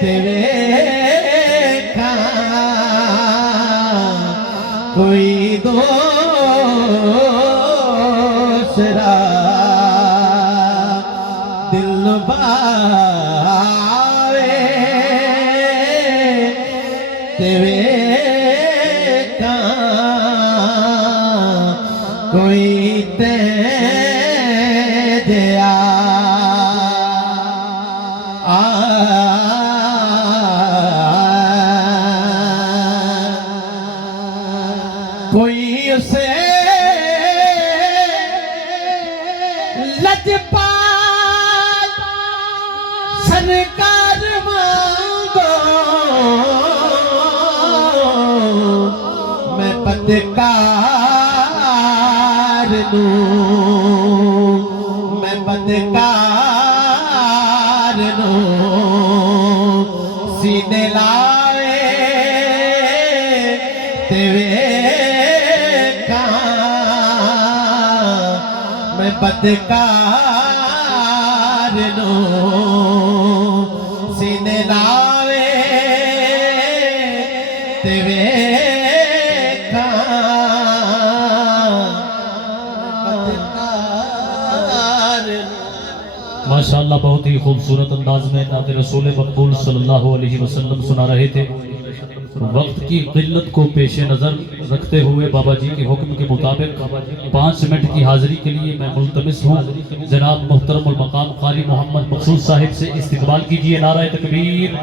तेरे का कोई दूसरा दिल बावे तेरे का कोई तेरा कोई उसे लजपाल सरकार मांगो मैं पदकार दूं मैं पदकार दूं सीने लाए तेरे मैं पदकार दूं सीने लावे तेरे का पदकार। माशाअल्लाह बहुत ही खूबसूरत अंदाज में नात रसूल मकबूल सल्लल्लाहु अलैहि वसल्लम सुना रहे थे। वक्त की किल्लत को पेश नज़र रखते हुए बाबा जी के हुक्म के मुताबिक 5 मिनट की हाजिरी के लिए मैं मुल्तमिस हूँ। जनाब मुहतरम मकाम कारी मोहम्मद मकसूद साहिब से इस्तकबाल कीजिए। नारा तकबीर।